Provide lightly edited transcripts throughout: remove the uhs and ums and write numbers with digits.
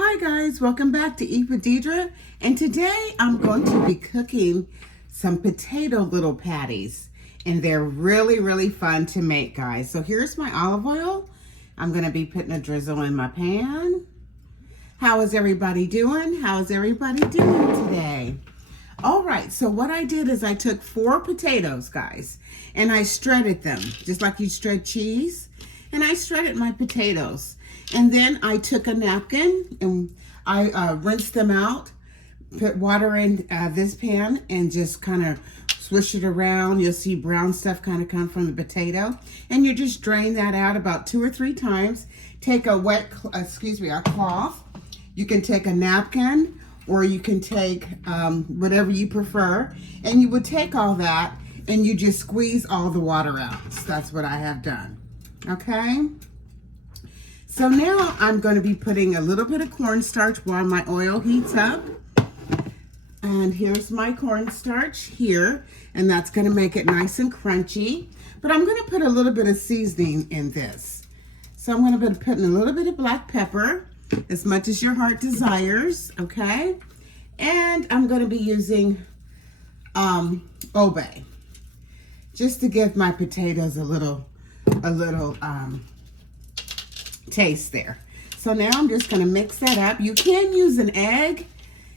Hi guys, welcome back to Eat with Deidre, and today I'm going to be cooking some potato little patties, and they're really fun to make, guys. So here's my olive oil. I'm going to be putting a drizzle in my pan. How is everybody doing? How is everybody doing today? All right, so what I did is I took 4 potatoes, guys, and I shredded them just like you shred cheese, and I shredded my potatoes. And then I took a napkin and I rinsed them out, put water in this pan, and just kind of swish it around. You'll see brown stuff kind of come from the potato. And you just drain that out about 2 or 3 times. Take a a cloth. You can take a napkin, or you can take whatever you prefer. And you would take all that and you just squeeze all the water out. So that's what I have done. Okay? So now I'm going to be putting a little bit of cornstarch while my oil heats up. And here's my cornstarch here, and that's going to make it nice and crunchy. But I'm going to put a little bit of seasoning in this. So I'm going to be putting a little bit of black pepper, as much as your heart desires, okay? And I'm going to be using Obey, just to give my potatoes a little taste there. So now I'm just going to mix that up. You can use an egg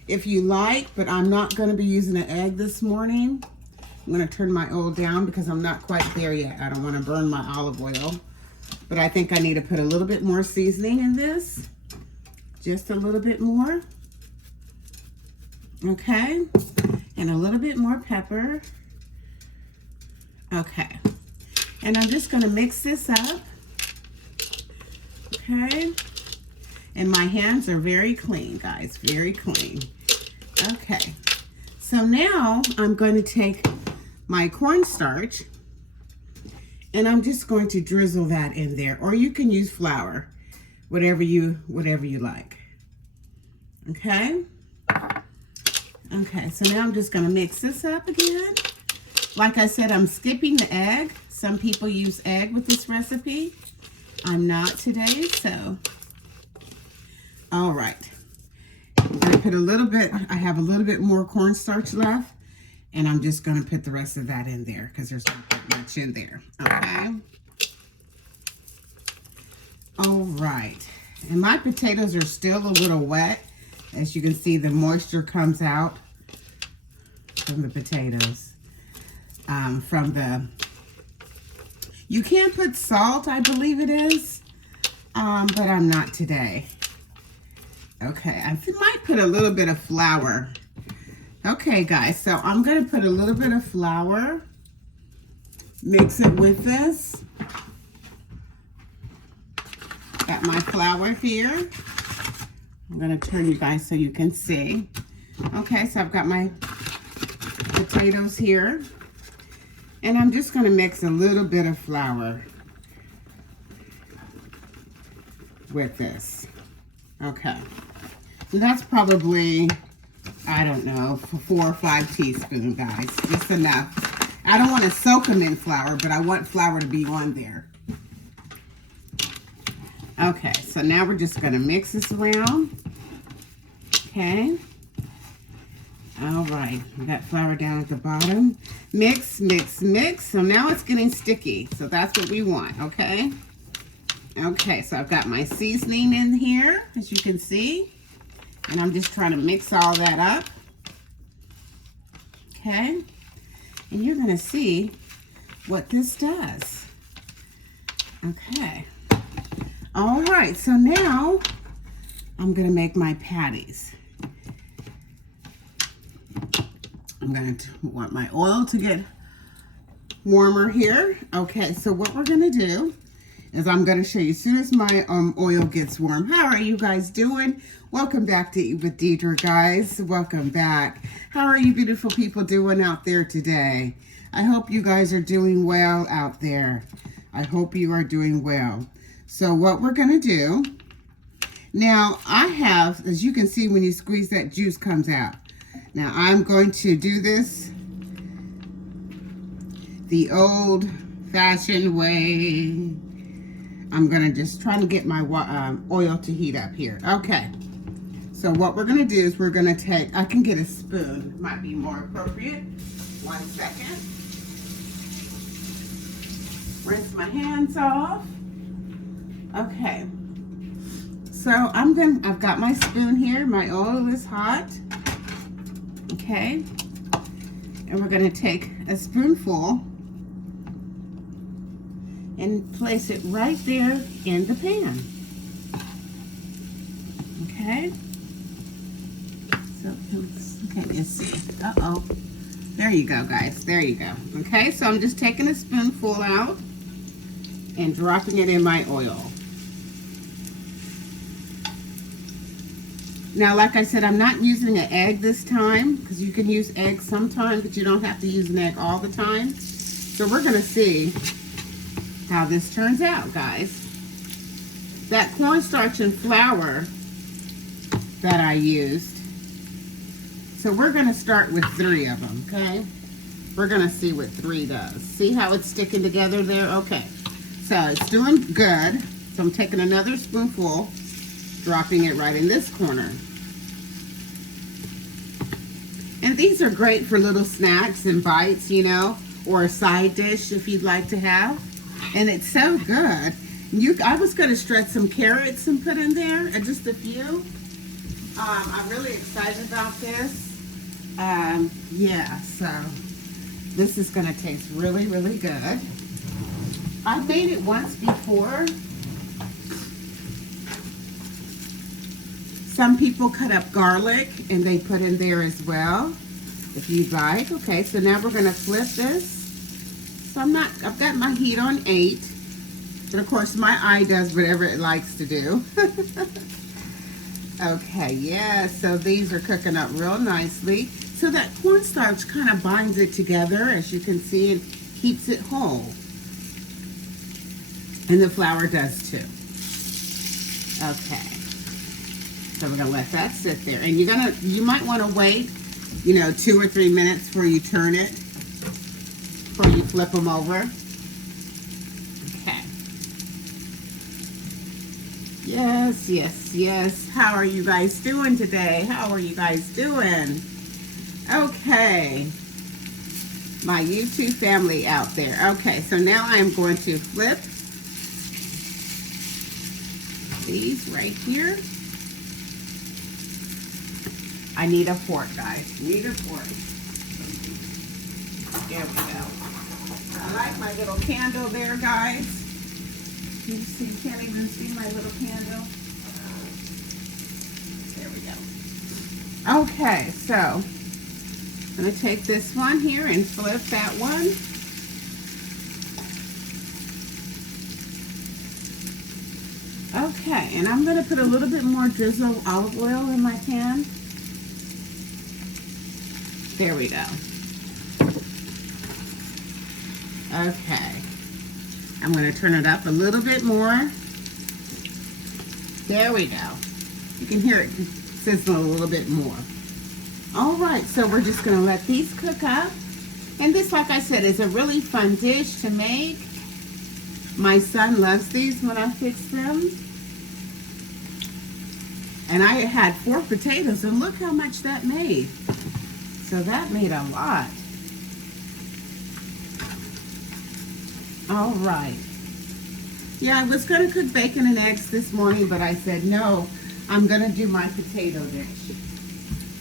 if you like, but I'm not going to be using an egg this morning. I'm going to turn my oil down because I'm not quite there yet. I don't want to burn my olive oil, but I think I need to put a little bit more seasoning in this, just a little bit more, okay, and a little bit more pepper, okay, and I'm just going to mix this up. Okay, and my hands are very clean, guys, very clean. Okay, so now I'm going to take my cornstarch and I'm just going to drizzle that in there, or you can use flour, whatever you like. Okay, so now I'm just going to mix this up again. Like I said, I'm skipping the egg. Some people use egg with this recipe. I'm not today, so. All right. I'm going to put a little bit, I have a little bit more cornstarch left, and I'm just going to put the rest of that in there because there's not that much in there, okay? All right. And my potatoes are still a little wet. As you can see, the moisture comes out from the potatoes, you can put salt, I believe it is, but I'm not today. Okay, I might put a little bit of flour. Okay, guys, so I'm going to put a little bit of flour, mix it with this. Got my flour here. I'm going to turn you guys so you can see. Okay, so I've got my potatoes here. And I'm just going to mix a little bit of flour with this. Okay. So that's probably, I don't know, 4 or 5 teaspoons, guys. Just enough. I don't want to soak them in flour, but I want flour to be on there. Okay, so now we're just going to mix this around. Okay. All right, I got flour down at the bottom. Mix, mix, mix. So now it's getting sticky. So that's what we want, okay? Okay, so I've got my seasoning in here, as you can see. And I'm just trying to mix all that up. Okay? And you're going to see what this does. Okay. All right, so now I'm going to make my patties. I'm going to want my oil to get warmer here. Okay, so what we're going to do is I'm going to show you as soon as my oil gets warm. How are you guys doing? Welcome back to Eat with Deidre, guys. Welcome back. How are you beautiful people doing out there today? I hope you guys are doing well out there. I hope you are doing well. So what we're going to do, now I have, as you can see, when you squeeze, that juice comes out. Now I'm going to do this the old-fashioned way. I'm going to just try to get my oil to heat up here. Okay. So what we're gonna do is we're gonna take, I can get a spoon, might be more appropriate. 1 second. Rinse my hands off. Okay. So I've got my spoon here. My oil is hot. Okay. And we're gonna take a spoonful and place it right there in the pan. Okay. So, okay, let's see. Uh-oh. There you go, guys. There you go. Okay, so I'm just taking a spoonful out and dropping it in my oil. Now, like I said, I'm not using an egg this time because you can use eggs sometimes, but you don't have to use an egg all the time. So we're going to see how this turns out, guys. That cornstarch and flour that I used. So we're going to start with 3 of them, okay? We're going to see what 3 does. See how it's sticking together there? Okay. So it's doing good. So I'm taking another spoonful, dropping it right in this corner. And these are great for little snacks and bites, you know, or a side dish if you'd like to have. And it's so good. I was going to stretch some carrots and put in there, just a few. I'm really excited about this. Yeah, so this is going to taste really, really good. I've made it once before. Some people cut up garlic and they put in there as well, if you'd like. Okay, so now we're gonna flip this. So I've got my heat on 8, but of course my eye does whatever it likes to do. Okay, yeah, so these are cooking up real nicely. So that cornstarch kind of binds it together, as you can see, and keeps it whole. And the flour does too. Okay. So we're gonna let that sit there. And you might wanna wait, 2 or 3 minutes before you turn it, before you flip them over. Okay. Yes, yes, yes. How are you guys doing today? How are you guys doing? Okay. My YouTube family out there. Okay, so now I'm going to flip these right here. I need a fork, guys. Need a fork. There we go. I like my little candle there, guys. You see, can't even see my little candle. There we go. Okay, so I'm going to take this one here and flip that one. Okay, and I'm going to put a little bit more drizzle olive oil in my pan. There we go. Okay. I'm going to turn it up a little bit more. There we go. You can hear it sizzle a little bit more. All right, so we're just going to let these cook up. And this, like I said, is a really fun dish to make. My son loves these when I fix them. And I had 4 potatoes, and look how much that made. So that made a lot. All right. Yeah, I was going to cook bacon and eggs this morning, but I said, no, I'm going to do my potato dish.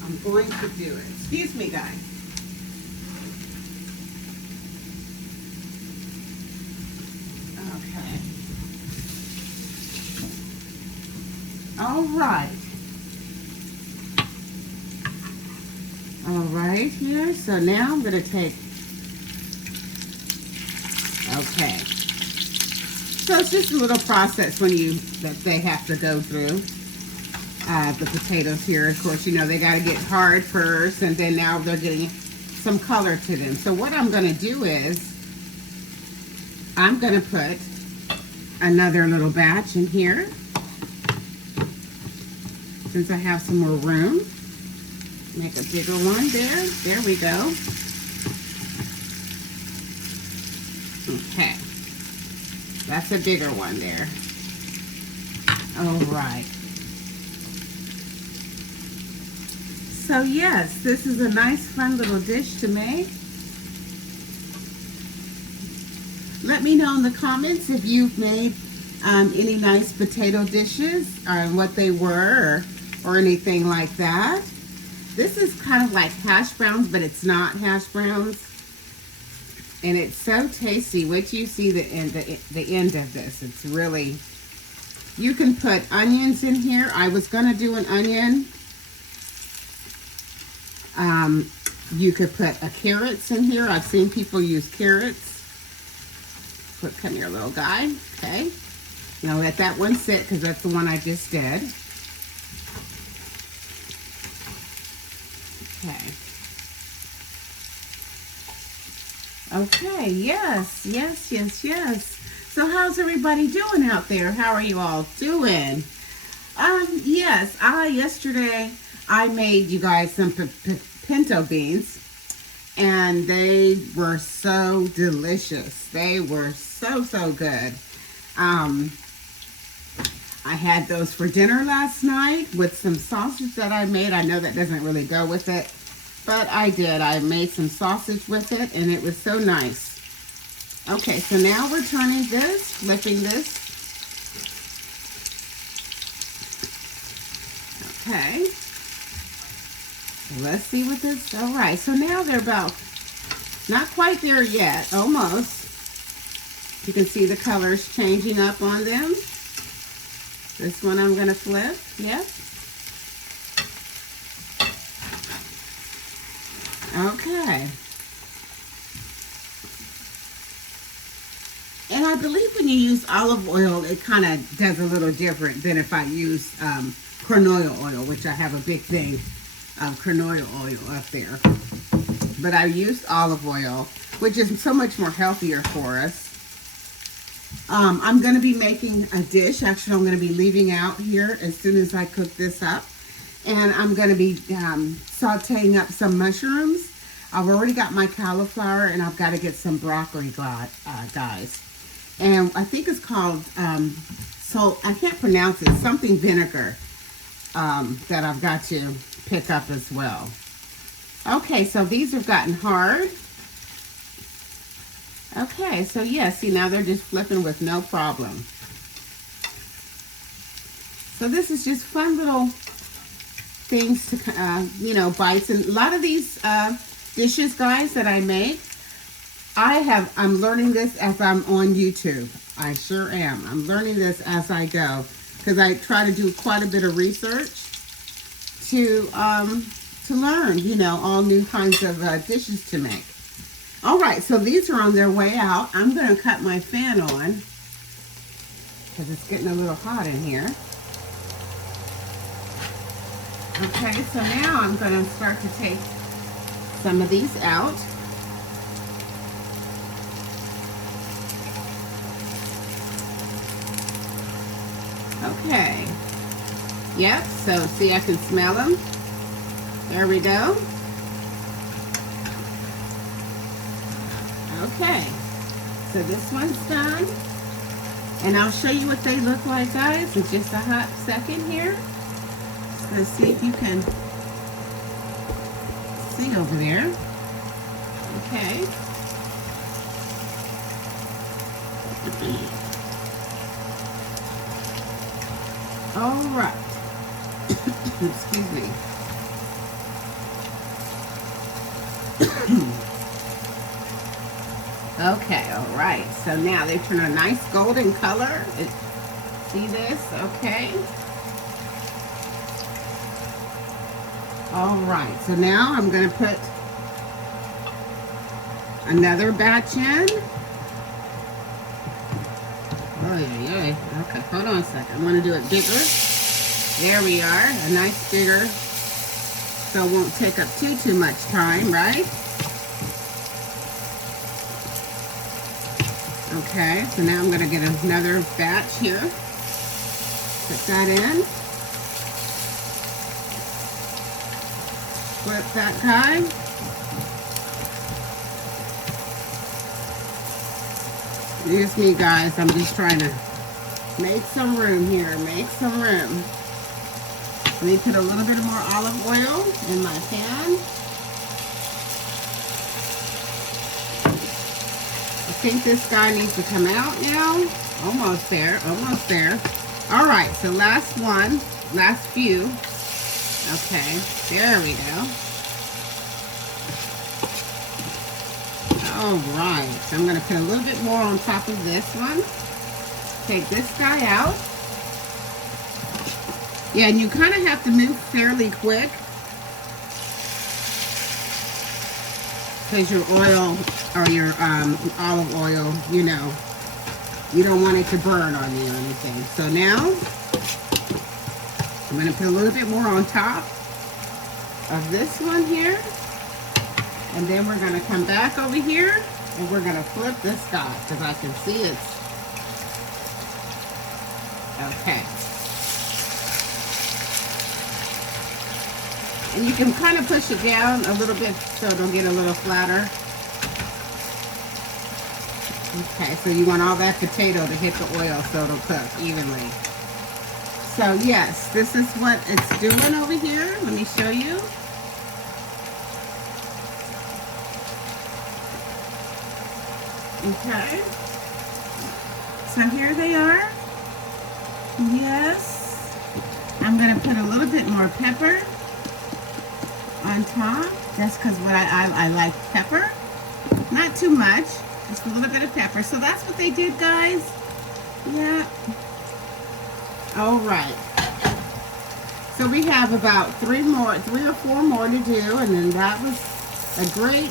I'm going to do it. Excuse me, guys. Okay. All right. All right here. So now I'm going to take, okay. So it's just a little process that they have to go through. The potatoes here, of course, they got to get hard first, and then now they're getting some color to them. So what I'm going to do is I'm going to put another little batch in here, since I have some more room. Make a bigger one there. There we go. Okay. That's a bigger one there. All right. So yes, this is a nice fun little dish to make. Let me know in the comments if you've made any nice potato dishes and what they were or anything like that. This is kind of like hash browns, but it's not hash browns. And it's so tasty. Wait till you see the end of this. It's really, you can put onions in here. I was going to do an onion. You could put carrots in here. I've seen people use carrots. Come here, little guy. Okay. Now let that one sit because that's the one I just did. Okay. Okay, yes, yes, yes, yes. So how's everybody doing out there? How are you all doing? Yes, yesterday I made you guys some pinto beans, and they were so delicious. They were so good. I had those for dinner last night with some sausage that I made. I know that doesn't really go with it, but I did. I made some sausage with it, and it was so nice. Okay, so now we're turning this, flipping this. Okay. Let's see what this, all right, so now they're about, not quite there yet, almost. You can see the colors changing up on them. This one I'm gonna flip, yep. Okay. And I believe when you use olive oil, it kind of does a little different than if I use canola oil, which I have a big thing of canola oil up there. But I used olive oil, which is so much more healthier for us. I'm going to be making a dish. Actually, I'm going to be leaving out here as soon as I cook this up. And I'm going to be sauteing up some mushrooms. I've already got my cauliflower, and I've got to get some broccoli, guys. And I think it's called, I can't pronounce it, something vinegar that I've got to pick up as well. Okay, so these have gotten hard. Okay, so yeah, see now they're just flipping with no problem. So this is just fun little things to, you know, bites. And a lot of these dishes, guys, that I make, I'm learning this as I'm on YouTube. I sure am. I'm learning this as I go because I try to do quite a bit of research to learn, you know, all new kinds of dishes to make. All right, so these are on their way out. I'm going to cut my fan on because it's getting a little hot in here. Okay, so now I'm going to start to take some of these out. Okay. Yep, so see, I can smell them. There we go. Okay, so this one's done. And I'll show you what they look like, guys, in just a hot second here. So let's see if you can see over there. Okay. All right. Excuse me. Okay, all right. So now they turn a nice golden color. See this? Okay. All right. So now I'm going to put another batch in. Oh, yeah. Okay, hold on a second. I want to do it bigger. There we are. A nice bigger. So it won't take up too much time, right? Okay, so now I'm going to get another batch here. Put that in. Flip that guy. Here's me, guys. I'm just trying to make some room here. Make some room. Let me put a little bit more olive oil in my pan. I think this guy needs to come out now. Almost there, almost there. All right, so last one, last few. Okay, there we go. All right, so I'm gonna put a little bit more on top of this one. Take this guy out. Yeah, and you kind of have to move fairly quick because your oil or your olive oil, you know, you don't want it to burn on you or anything. So now I'm going to put a little bit more on top of this one here. And then we're going to come back over here and we're going to flip this guy because I can see it's okay. And you can kind of push it down a little bit so it'll get a little flatter. Okay, so you want all that potato to hit the oil so it'll cook evenly. So yes, this is what it's doing over here. Let me show you. Okay. So here they are. Yes. I'm going to put a little bit more pepper on top. That's because what I like pepper. Not too much. Just a little bit of pepper. So that's what they did, guys. Yeah. All right. So we have about three or four more to do, and then that was a great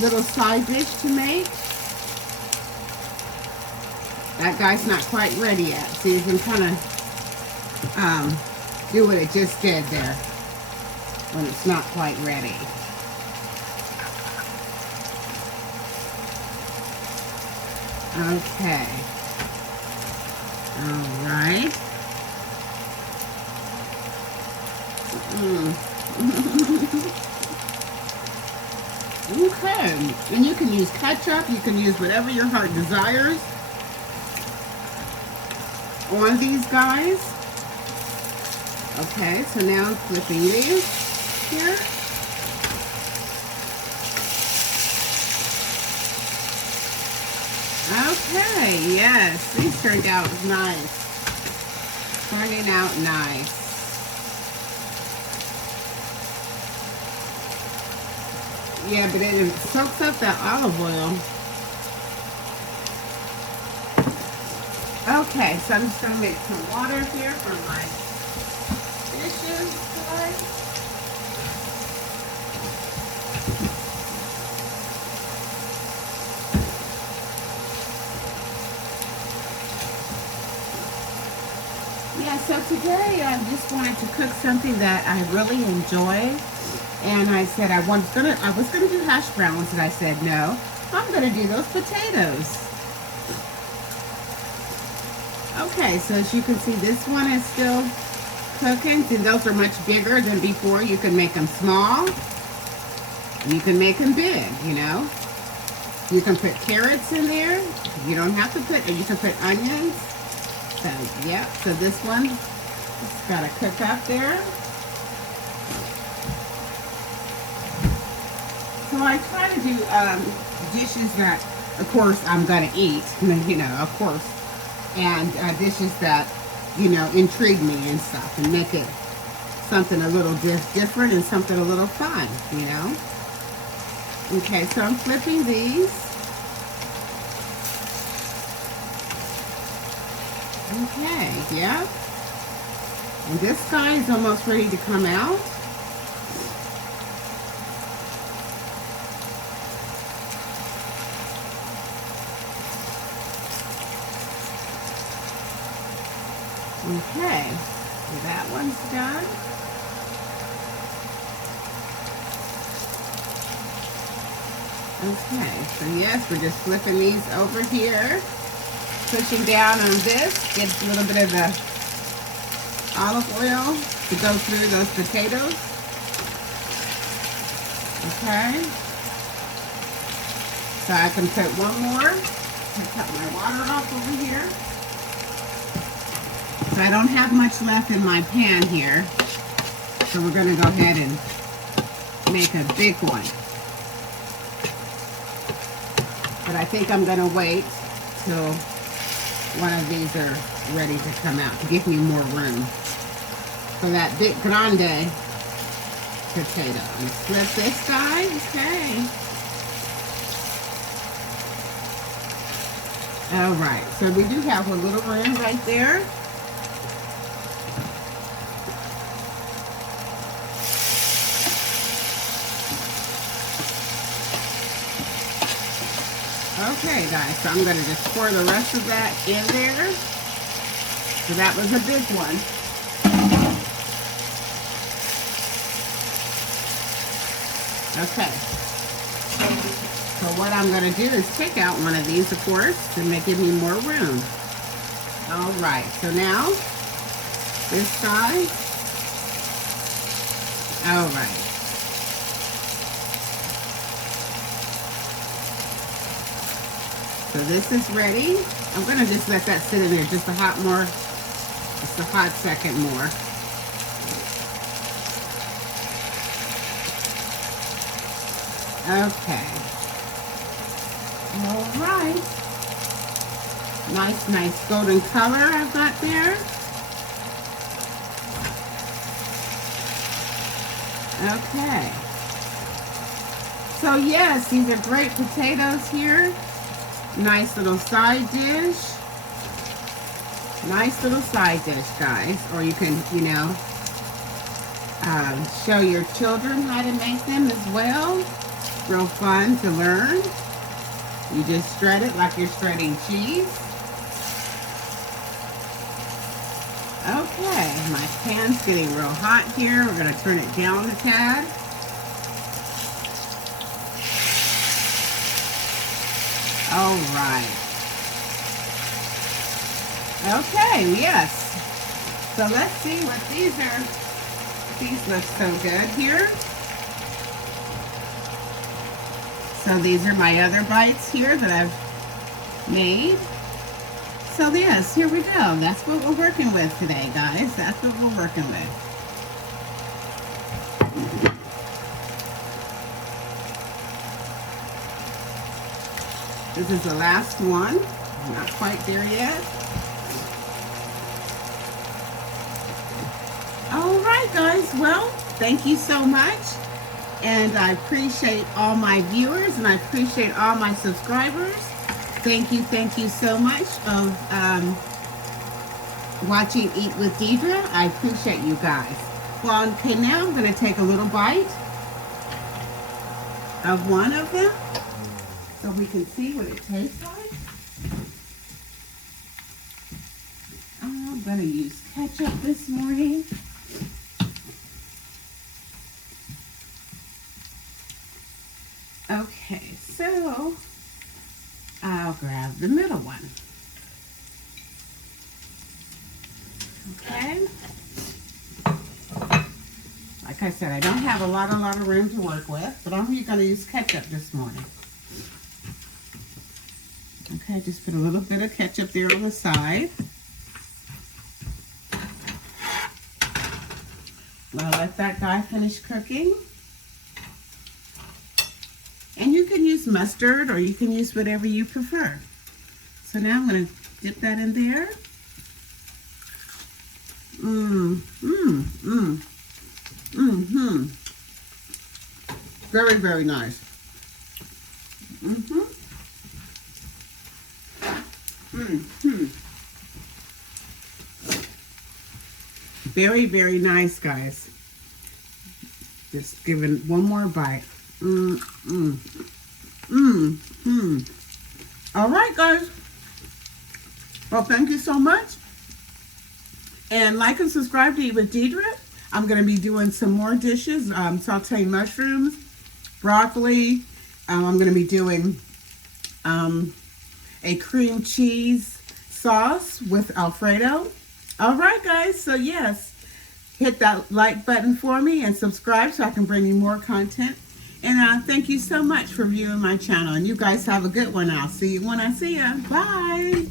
little side dish to make. That guy's not quite ready yet, so you can kind of do what it just did there when it's not quite ready. Okay. All right. Okay. And you can use ketchup. You can use whatever your heart desires on these guys. Okay, so now I'm flipping these here. Okay, yes, these turned out nice. Turning out nice. Yeah, but it soaks up that olive oil. Okay, so I'm just going to make some water here for my dishes today. Yeah, so today I just wanted to cook something that I really enjoy. And I said I was gonna do hash browns, and I said no, I'm gonna do those potatoes. Okay, so as you can see, this one is still cooking. See, those are much bigger than before. You can make them small. You can make them big, you know. You can put carrots in there. You don't have to put, you can put onions. So, yeah, so this one has got to cook up there. So I try to do dishes that, of course, I'm going to eat, you know, of course. And dishes that, you know, intrigue me and stuff, and make it something a little different and something a little fun, you know. Okay, so I'm flipping these. Okay, yeah. And this guy is almost ready to come out. Okay, so that one's done. Okay, so yes, we're just flipping these over here, pushing down on this, get a little bit of the olive oil to go through those potatoes. Okay, so I can put one more. I cut my water off over here. So I don't have much left in my pan here. So we're going to go ahead and make a big one. But I think I'm going to wait till one of these are ready to come out to give me more room for that big grande potato. And flip this guy. Okay. All right. So we do have a little room right there. Okay, guys, so I'm going to just pour the rest of that in there. So that was a big one. Okay. So what I'm going to do is take out one of these, of course, to give me more room. All right, so now, this side. All right. So this is ready. I'm gonna just let that sit in there just a hot second more. Okay. All right. Nice golden color I've got there. Okay. So yes, these are great potatoes here. Nice little side dish. Nice little side dish, guys. Or you can, show your children how to make them as well. Real fun to learn. You just shred it like you're shredding cheese. Okay, my pan's getting real hot here. We're going to turn it down a tad. All right. Okay, yes. So let's see what these are. These look so good here. So these are my other bites here that I've made. So yes, here we go. That's what we're working with today, guys. That's what we're working with. This is the last one. Not quite there yet. All right, guys. Well, thank you so much. And I appreciate all my viewers and I appreciate all my subscribers. Thank you so much of watching Eat with Deidre. I appreciate you guys. Well, okay, now I'm going to take a little bite of one of them so we can see what it tastes like. I'm going to use ketchup this morning. Okay, so I'll grab the middle one. Okay. Like I said, I don't have a lot of room to work with, but I'm going to use ketchup this morning. Okay, just put a little bit of ketchup there on the side. I'll let that guy finish cooking. And you can use mustard or you can use whatever you prefer. So now I'm going to dip that in there. Very, very nice. Very, very nice, guys. Just giving one more bite. All right, guys. Well, thank you so much. And like and subscribe to Eat with Deidre. I'm going to be doing some more dishes. Sauteing mushrooms, broccoli. I'm going to be doing a cream cheese sauce with Alfredo. All right, guys. So, yes, hit that like button for me and subscribe so I can bring you more content. And thank you so much for viewing my channel. And you guys have a good one. I'll see you when I see you. Bye.